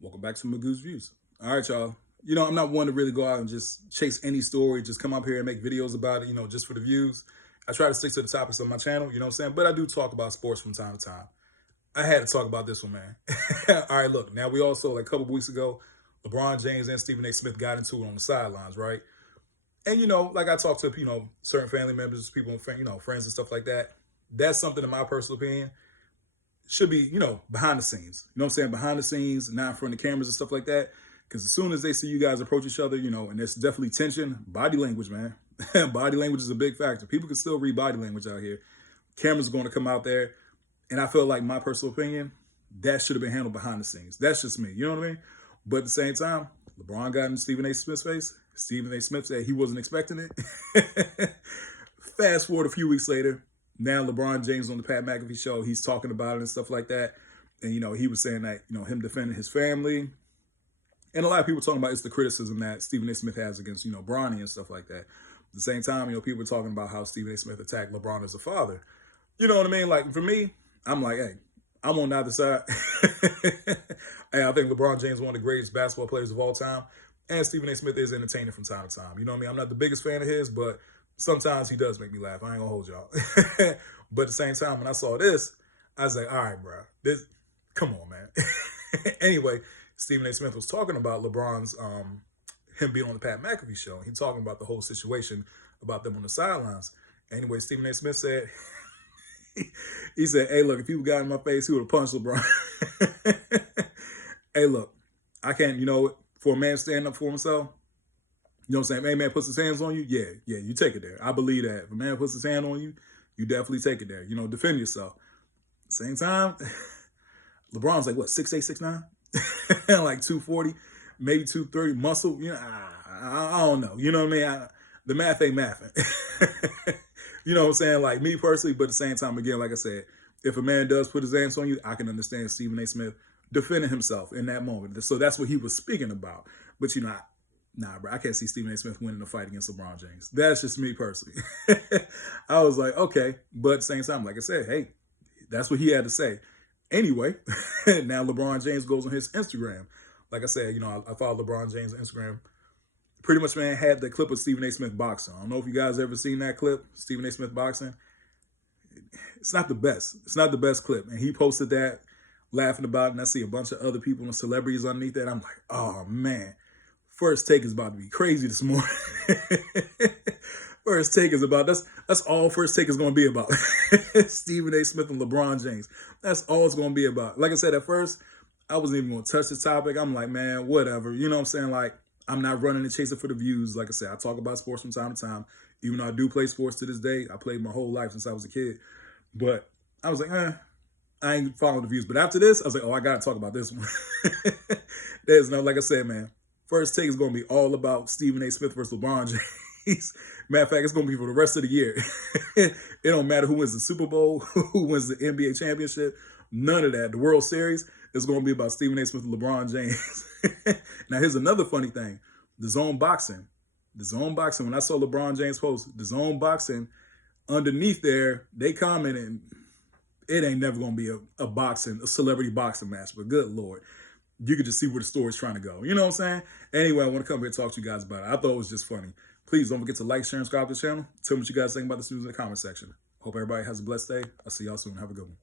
Welcome back to Magoo's Views. All right, y'all. I'm not one to really go out and just chase any story, just come up here and make videos about it, just for the views. I try to stick to the topics of my channel, you know what I'm saying? But I do talk about sports from time to time. I had to talk about this one, man. All right, look, now we also, like a couple of weeks ago, LeBron James and Stephen A. Smith got into it on the sidelines, right? And, like I talked to, certain family members, people, friends and stuff like that. That's something, in my personal opinion, should be, behind the scenes. You know what I'm saying? Behind the scenes, not in front of cameras and stuff like that. Because as soon as they see you guys approach each other, and there's definitely tension, body language, man. Body language is a big factor. People can still read body language out here. Cameras are going to come out there. And I feel like, my personal opinion, that should have been handled behind the scenes. That's just me. You know what I mean? But at the same time, LeBron got in Stephen A. Smith's face. Stephen A. Smith said he wasn't expecting it. Fast forward a few weeks later, now LeBron James on the Pat McAfee show, he's talking about it and stuff like that. And, he was saying that, him defending his family. And a lot of people talking about it's the criticism that Stephen A. Smith has against, Bronny and stuff like that. At the same time, people are talking about how Stephen A. Smith attacked LeBron as a father. You know what I mean? Like, for me, I'm like, hey, I'm on the other side. Hey, I think LeBron James is one of the greatest basketball players of all time. And Stephen A. Smith is entertaining from time to time. You know what I mean? I'm not the biggest fan of his, but sometimes he does make me laugh. I ain't gonna hold y'all. But at the same time, when I saw this, I was like, all right, bro. Come on, man. Anyway, Stephen A. Smith was talking about LeBron's, him being on the Pat McAfee show. He talking about the whole situation about them on the sidelines. Anyway, Stephen A. Smith said, he said, hey, look, if he got in my face, he would have punched LeBron. Hey, look, I can't, for a man standing up for himself, you know what I'm saying? If a man puts his hands on you, yeah, you take it there. I believe that. If a man puts his hand on you, you definitely take it there. Defend yourself. Same time, LeBron's like, what, 6'8", 6'9"? Like 240, maybe 230, muscle. I don't know. You know what I mean? The math ain't mathing. You know what I'm saying? Like, me personally, but at the same time, again, like I said, if a man does put his hands on you, I can understand Stephen A. Smith defending himself in that moment. So that's what he was speaking about. But, nah, bro, I can't see Stephen A. Smith winning a fight against LeBron James. That's just me personally. I was like, okay. But at the same time, like I said, hey, that's what he had to say. Anyway, now LeBron James goes on his Instagram. Like I said, I follow LeBron James on Instagram. Pretty much, man, had the clip of Stephen A. Smith boxing. I don't know if you guys ever seen that clip, Stephen A. Smith boxing. It's not the best. It's not the best clip. And he posted that, laughing about it, and I see a bunch of other people and celebrities underneath that. I'm like, oh, man. First Take is about to be crazy this morning. First Take is about, that's all First Take is going to be about. Stephen A. Smith and LeBron James. That's all it's going to be about. Like I said, at first, I wasn't even going to touch the topic. I'm like, man, whatever. You know what I'm saying? Like, I'm not running and chasing for the views. Like I said, I talk about sports from time to time. Even though I do play sports to this day, I played my whole life since I was a kid. But I was like, I ain't following the views. But after this, I was like, oh, I got to talk about this one. There's no, like I said, man, First Take is going to be all about Stephen A. Smith versus LeBron James. Matter of fact, it's going to be for the rest of the year. It don't matter who wins the Super Bowl, who wins the NBA championship, none of that. The World Series is going to be about Stephen A. Smith and LeBron James. Now, here's another funny thing. The Zone Boxing, when I saw LeBron James post, the Zone Boxing, underneath there, they commented, it ain't never going to be a celebrity boxing match, but good Lord. You could just see where the story's trying to go. You know what I'm saying? Anyway, I want to come here and talk to you guys about it. I thought it was just funny. Please don't forget to like, share, and subscribe to the channel. Tell me what you guys think about this news in the comment section. Hope everybody has a blessed day. I'll see y'all soon. Have a good one.